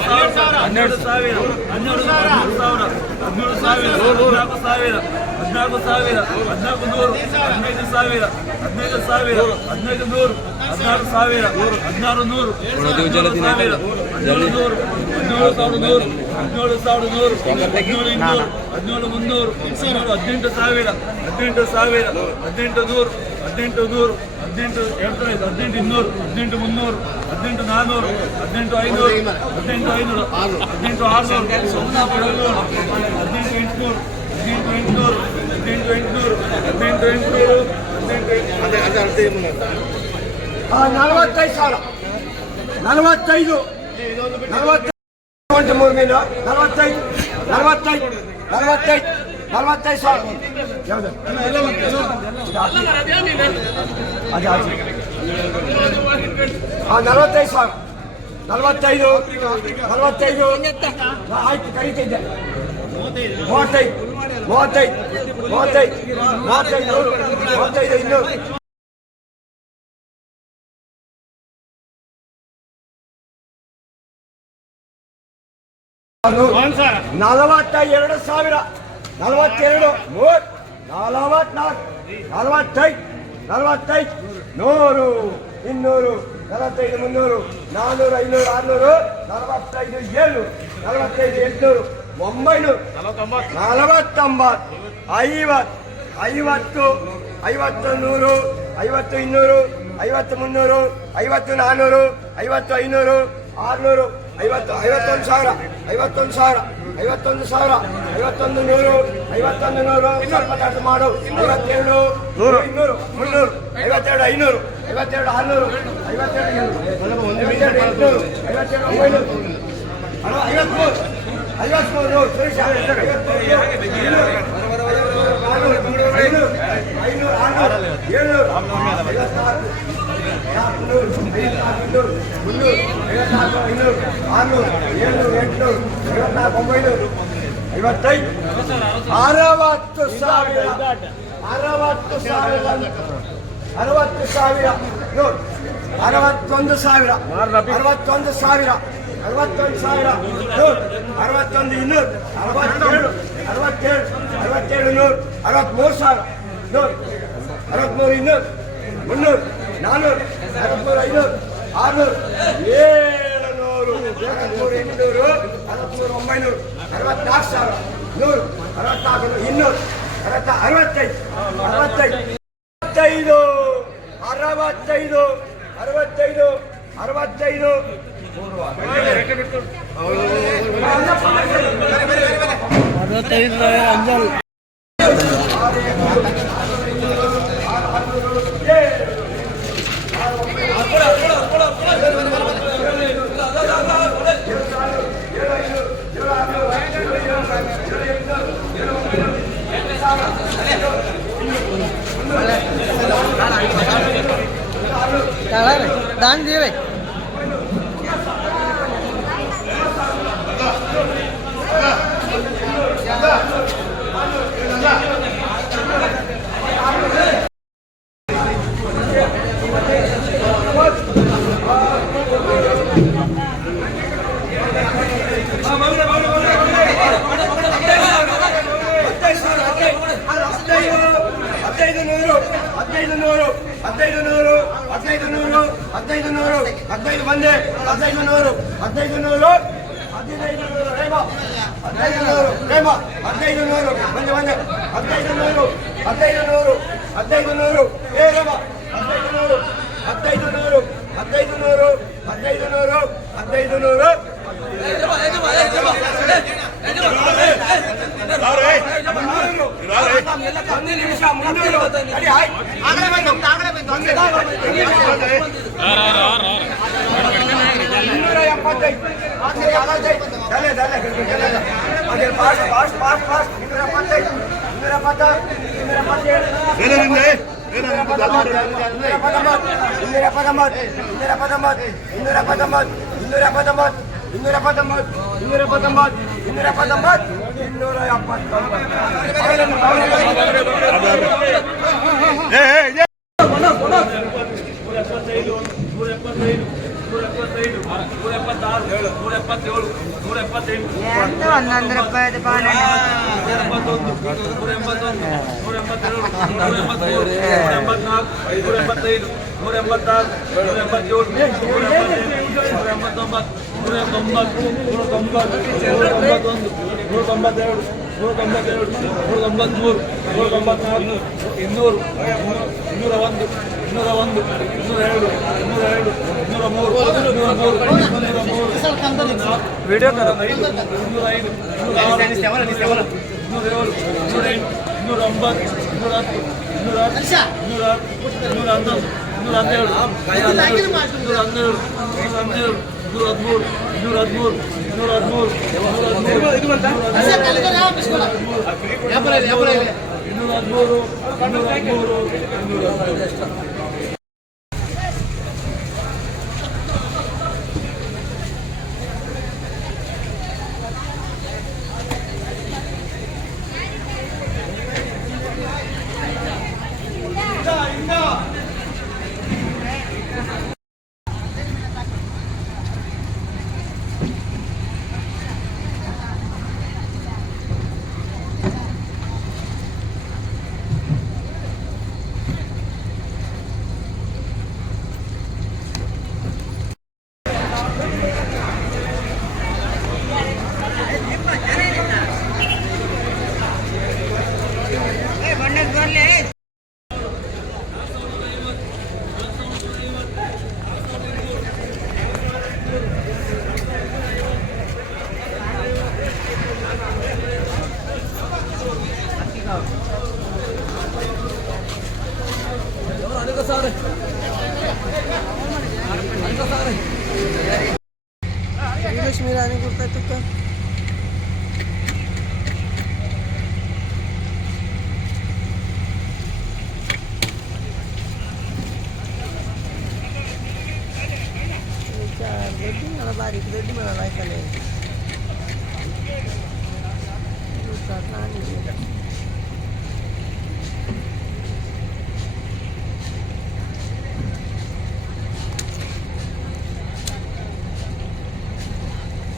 ಹನ್ನೆರಡು ಸಾವಿರ ಹನ್ನೆರಡು ಸಾವಿರ ಹದಿಮೂರು ಸಾವಿರ ಸಾವಿರ ಹದಿನಾಲ್ಕು ಸಾವಿರ ಹದಿನಾಲ್ಕು ನೂರು ಹದಿನೈದು ಸಾವಿರ. ಹದಿನೈದು ಸಾವಿರ ಹದಿನೈದು ನೂರು ಹದಿನಾರು ಸಾವಿರ ಹದಿನಾರು ನೂರು ಹದಿನೇಳು ಸಾವಿರ ಹದಿನೇಳು ನೂರು ಹದಿನೇಳು ಸಾವಿರದ ನೂರು ಹದಿನೇಳು ಸಾವಿರದ ನೂರು ಹದಿನೇಳು ಇನ್ನೂರು ಹದಿನೇಳು ಮುನ್ನೂರು ಸಾವಿರ ಹದಿನೆಂಟು ಸಾವಿರ ಹದಿನೆಂಟು ಸಾವಿರ ಹದಿನೆಂಟು ನೂರು ಹದಿನೆಂಟು ನೂರು ಹದಿನೆಂಟು ಎರಡು ಸಾವಿರದ ಹದಿನೆಂಟು ಇನ್ನೂರು ಹದಿನೆಂಟು ಮುನ್ನೂರು ಹದಿನೆಂಟು ನಾನ್ನೂರು ಹದಿನೆಂಟು ಐನೂರು ಹದಿನೆಂಟು ಐನೂರು ಹದಿನೆಂಟು ಆರುನೂರು ಹದಿನೆಂಟು ಎಂಟುನೂರು ಹದಿನೆಂಟು ಎಂಟುನೂರು ಹದಿನೆಂಟು ಎಂಟುನೂರು ಹದಿನೆಂಟು ಎಂಟುನೂರು ಹದಿನೆಂಟು ಆ, ನಲವತ್ತೈದು ಸಾವಿರ. ನಲವತ್ತೈದು. ನಲವತ್ತೈದು. ಮೂರು ಮೀನು. ನಲವತ್ತೈದು. ನಲವತ್ತೈದು. ನಲವತ್ತೈದು. ನಲವತ್ತೈದು ಸಾವಿರ. ಯಾವುದು. ಆ, ನಲವತ್ತೈದು ಸಾವಿರ. ನಲವತ್ತೈದು. ನಲವತ್ತೈದು. ಆಯ್ತು ಕರೀತಿದ್ದೆ. ಮೂವತ್ತೈದು. ಮೂವತ್ತೈದು. ಮೂವತ್ತೈದು. ಮೂವತ್ತೈದು. ಮೂವತ್ತೈದು ಇನ್ನೂರು. ನಲವತ್ತ ಎರಡು ಸಾವಿರ. ನಲವತ್ತೆರಡು ಮೂರ್. ನಲವತ್ನಾಲ್ಕು ನಲವತ್ತೈದು ನಲವತ್ತೈದು ನೂರು ಇನ್ನೂರು ನಲವತ್ತೈದು ಮುನ್ನೂರು ನಾನ್ನೂರು ಐನೂರು ಆರ್ನೂರು ನಲವತ್ತೈದು ಏಳು ನಲವತ್ತೈದು ಎಂಟುನೂರು ಒಂಬೈನೂರು ನಲವತ್ತೊಂಬತ್ತು. ಐವತ್ತು ಐವತ್ತು ಐವತ್ತು ನೂರು ಐವತ್ತು ಇನ್ನೂರು ಐವತ್ತು ಮುನ್ನೂರು ಐವತ್ತು ನಾನ್ನೂರು ಐವತ್ತು ಐನೂರು ಆರ್ನೂರು ಐವತ್ತು ಐವತ್ತೊಂದು ಸಾವಿರ. ಐವತ್ತೊಂದು ಸಾವಿರ ಐವತ್ತೊಂದು ಸಾವಿರ ಐವತ್ತೊಂದು ನೂರು ಐವತ್ತೊಂದು ನೂರು ಇನ್ನೂರು ಮಾಡು ಐವತ್ತೇಳು ನೂರು ಇನ್ನೂರು ಮುನ್ನೂರು ಐವತ್ತೆರಡು ಐನೂರು ಐವತ್ತೆರಡು ಆರುನೂರು ಐವತ್ತೆರಡು ಎಂಟುನೂರು ಐವತ್ತೆರಡು ಒಂಬೈನೂರು ಅಣ್ಣ, ಐವತ್ಮೂರು ಐವತ್ಮೂರು ನೂರು ಸುರೇಶ ಐನೂರು, ಐನೂರು, ಆರ್ನೂರು, ಏಳ್ನೂರು, ಐವತ್ತಾರು, ಐವತ್ತಾರು, ಮುನ್ನೂರು, ಐವತ್ನಾಲ್ಕು, ಐನೂರು, ಆರುನೂರು ಏಳ್ನೂರು, ಎಂಟುನೂರು, ಐವತ್ನಾಲ್ಕು, ಒಂಬೈನೂರು, ಐವತ್ತೈದು ಅರವತ್ತು ಸಾವಿರ. ಅರವತ್ತು ಸಾವಿರ ಅರವತ್ತು ಸಾವಿರ. ನೋಡಿ ಅರವತ್ತೊಂದು ಸಾವಿರ ಅರವತ್ತೊಂದು ಸಾವಿರ ಅರವತ್ತೊಂದು ಸಾವಿರ ನೂರು ಅರವತ್ತೊಂದು ಇನ್ನೂರು ಅರವತ್ತೇಳು ಅರವತ್ತೇಳು ಅರವತ್ತೇಳು ನೂರು ಅರವತ್ತ್ಮೂರು ಸಾವಿರ ನೂರು ಅರವತ್ತ್ಮೂರು ಇನ್ನೂರು ಮುನ್ನೂರು ನಾನ್ನೂರು అరవై ఐదు ఆరునూరు ఏడు నూరు అరవై ఎనిమిదూరు అరవై ఒంబై నూరు అరవై నాలుగు సార్ నూరు అరవై నాలుగు ఇన్నూరు అరవై అరవత్తైదు అరవత్తైదు అరవత్తైదు అరవత్తైదు అరవత్తైదు అరవత్తైదు అరవత్తైదు అంజల్ रे दान दे रे ಹದಿನೈದು ನೂರು ಹದಿನೈದು ನೂರು ಹದಿನೈದು ನೂರು ಹದಿನೈದು ನೂರು ಹದಿನೈದು ನೂರು ಹದಿನೈದು ಬಂದೆ ಹದಿನೈದು ನೂರು ಹದಿನೈದು ನೂರು ಹದಿನೈದು ನೂರು ರೇಮ ಹದಿನೈದು ನೂರು ರೇಮ ಹದಿನೈದು ನೂರು ಬಂದೆ ಬಂದೆ ಹದಿನೈದು ನೂರು ಹದಿನೈದು ನೂರು ಹದಿನೈದು ನೂರು ಏ ರೇಮ ಹದಿನೈದು ನೂರು ಹದಿನೈದು ನೂರು ಹದಿನೈದು ನೂರು ಹದಿನೈದು ನೂರು ಹದಿನೈದು ನೂರು ಒಂದು ನಿಮಿಷ ಮುನ್ನೂರು ಅಡಿ ಆಯ್ತು ಇನ್ನೂರ ಎಪ್ಪತ್ತೈದು ಇನ್ನೂರ ಎಪ್ಪತ್ತೈದು ದಲೆ ದಲೆ ದಲೆ ಅದೇ ಫಾಸ್ಟ್ ಫಾಸ್ಟ್ ಫಾಸ್ಟ್ ಫಾಸ್ಟ್ ಇನ್ನೂರ ಎಪ್ಪತ್ತೈದು ಇನ್ನೂರ ಎಪ್ಪತ್ತಾರು ಇನ್ನೂರ ಎಪ್ಪತ್ತೇಳು ಇನ್ನೂರ ಎಪ್ಪತ್ತೊಂಬತ್ತು ಇನ್ನೂರ ಎಪ್ಪತ್ತೊಂಬತ್ತು ಇನ್ನೂರ ಎಪ್ಪತ್ತೊಂಬತ್ತು ಇನ್ನೂರ ಎಪ್ಪತ್ತೊಂಬತ್ತು ಇನ್ನೂರ ಎಪ್ಪತ್ತೊಂಬತ್ತು ಇನ್ನೂರ ಎಪ್ಪತ್ತೊಂಬತ್ತು ಇನ್ನೂರ ಎಪ್ಪತ್ತೊಂಬತ್ತು ಇನ್ನೂರ ಎಪ್ಪತ್ತೊಂಬತ್ತು ಎಪ್ಪತ್ತೇಳು ನೂರ ಎಪ್ಪತ್ತೈದು ನೂರ ಎಪ್ಪತ್ತೈದು ಹನ್ನೊಂದು ರೂಪಾಯಿ ನೂರ ಎಂಬತ್ತೊಂದು ನೂರ ಎಂಬತ್ತೆರಡು ನೂರ ಎಂಬತ್ತೈದು ನೂರ ಎಂಬತ್ನಾಲ್ಕು ನೂರ ಎಂಬತ್ತೈದು ನೂರ ಎಂಬತ್ತಾರು ನೂರ ಎಂಬತ್ತೇಳು ನೂರ ಎಂಬತ್ತೆಂಟು ನೂರ ಎಂಬತ್ತೊಂಬತ್ತು ನೂರ ತೊಂಬತ್ತು ನೂರ ತೊಂಬತ್ತು ನೂರ ತೊಂಬತ್ತೊಂದು ನೂರ ತೊಂಬತ್ತೆರಡು ನೂರ ತೊಂಬತ್ತೆರಡು ನೂರ ತೊಂಬತ್ಮೂರು ನೂರ ತೊಂಬತ್ನಾಲ್ಕು ಇನ್ನೂರು ಇನ್ನೂರ ಒಂದು ಇನ್ನೂರ ಒಂದು ಇನ್ನೂರ ಎರಡು ಇನ್ನೂರ ಎರಡು ಇನ್ನೂರ ಮೂರು ಇನ್ನೂರ ಮೂರು ಇನ್ನೂರ ಮೂರು ವಿಡಿಯೋ ಐದು ಇನ್ನೂರ ಐದು ಇನ್ನೂರ ಆರು ಇನ್ನೂರ ಏಳು ಇನ್ನೂರ ಒಂಬತ್ತು ಇನ್ನೂರ ಹತ್ತು ಇನ್ನೂರ ಇನ್ನೂರ ಇನ್ನೂರ ಹನ್ನೊಂದು ಇನ್ನೂರ ಹನ್ನೆರಡು ಇನ್ನೂರ ಹನ್ನೆರಡು ಇನ್ನೂರ ಹನ್ನೆರಡು ಇನ್ನೂರ ಹದಿಮೂರು ಇನ್ನೂರ ಹದಿಮೂರು ಇನ್ನೂರ ಹದಿಮೂರು ಇನ್ನೂರ ಹದಿಮೂರು ಇನ್ನೂರ ಹದಿಮೂರು ಇನ್ನೂರ ಹದಿಮೂರು 下面